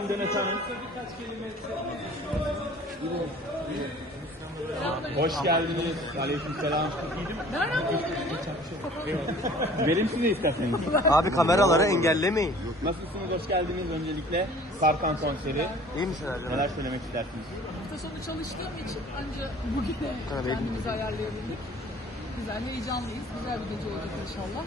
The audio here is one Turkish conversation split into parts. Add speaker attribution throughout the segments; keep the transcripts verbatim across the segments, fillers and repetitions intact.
Speaker 1: Hanım, Demet Hanım. Hoş geldiniz. Aleykümselam. Verim size isterseniz.
Speaker 2: Abi kameraları engellemeyin.
Speaker 1: Nasılsınız? Hoş geldiniz öncelikle. Tarkan konseri.
Speaker 2: İyi misin Ercan?
Speaker 1: Neler söylemek istersiniz?
Speaker 3: Hafta sonu çalıştığım için anca bugüne kendimizi ayarlayabildik. Güzel, heyecanlıyız. Güzel bir gece olacak inşallah.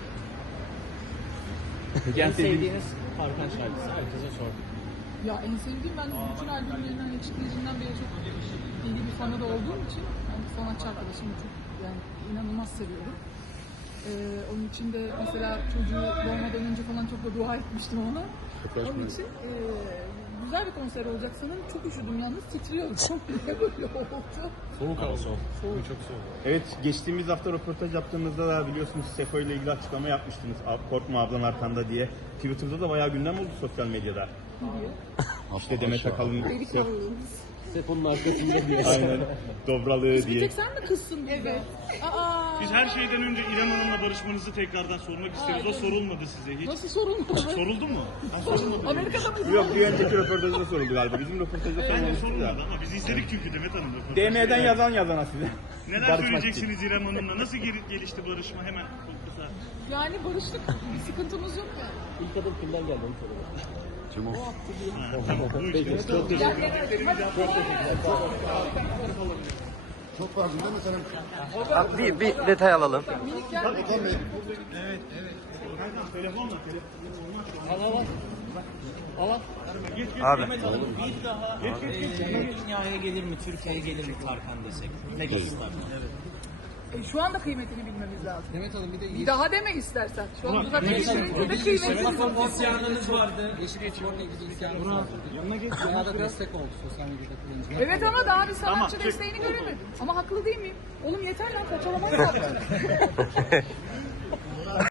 Speaker 1: En sevdiğiniz
Speaker 4: Tarkan şarkısı herkese sorduk.
Speaker 3: Ya en sevdiğim, ben bütün albümlerin hani çıkışından beri çok iyi bir fanı da olduğum için yani sanatçı arkadaşımı çok yani inanılmaz seviyorum. Ee, onun için de mesela çocuğu doğmadan önce falan çok da dua etmiştim ona. Onun için e, güzel bir konser olacak sanırım. Çok üşüdüm yalnız, titriyorum. Niye böyle oldu?
Speaker 4: Soğuk hava soğuk. Soğuk çok soğuk.
Speaker 1: Evet, geçtiğimiz hafta röportaj yaptığımızda da biliyorsunuz Sefo ile ilgili açıklama yapmıştınız. Korkma ablan arkanda diye. Twitter'da da bayağı gündem oldu sosyal medyada. İşte Demet Akalın,
Speaker 3: Deli
Speaker 1: Sef-
Speaker 3: kalıyoruz.
Speaker 4: Sefo'nun arkasında diye.
Speaker 1: aynen, Dobralığı
Speaker 3: Bir
Speaker 1: diye.
Speaker 3: tek sen mi kızsın burada? Evet. Aa,
Speaker 5: Biz her şeyden önce İrem Hanım'la barışmanızı tekrardan sormak isteriz. O sorulmadı size hiç.
Speaker 3: nasıl sorulmadı?
Speaker 5: Soruldu mu? Ha, sorulmadı.
Speaker 3: Amerika'da mı?
Speaker 1: Yok, bir önceki röportajda soruldu galiba. Bizim röportajda
Speaker 5: Bence
Speaker 1: sorulmamıştı
Speaker 5: sorulmadı
Speaker 1: da.
Speaker 5: ama biz izledik çünkü Demet Hanım röportajı.
Speaker 1: D M'den yazan yazana size.
Speaker 5: Neler
Speaker 1: Barışmak için.
Speaker 5: söyleyeceksiniz İrem Hanım'la? Nasıl geri- gelişti barışma? Hemen çok kısa.
Speaker 3: Yani barıştık. Bir sıkıntımız yok yani.
Speaker 4: İlk adım kimden geldi onu soralım.
Speaker 5: Ha, tamam, bu işte. Çok teşekkür ederim.
Speaker 6: Çok pardon değil mi senin?
Speaker 2: Abi bir, bir detay alalım.
Speaker 6: Okan Bey.
Speaker 5: Telefonla telefon.
Speaker 4: Al al al. Al al.
Speaker 2: Abi.
Speaker 7: Bir daha e, dünyaya gelir mi, Türkiye'ye gelir mi Tarkan desek? Ne gelir Tarkan?
Speaker 3: E, şu anda kıymetini bilmemiz lazım.
Speaker 4: Demet Hanım bir de
Speaker 3: Bir daha deme istersen. Şu an zaten yeterince de kıymetini.
Speaker 7: İsyanınız vardı.
Speaker 4: Yeşil Eğitim'le ilgili isyanımız vardı. Bayağı da destek oldu sosyal medyada kullanıcılar.
Speaker 3: Evet ama daha bir sanatçı
Speaker 5: Tamam,
Speaker 3: desteğini göremedim. Ama haklı değil miyim? Oğlum yeter lan, kaçalamayı yaptın.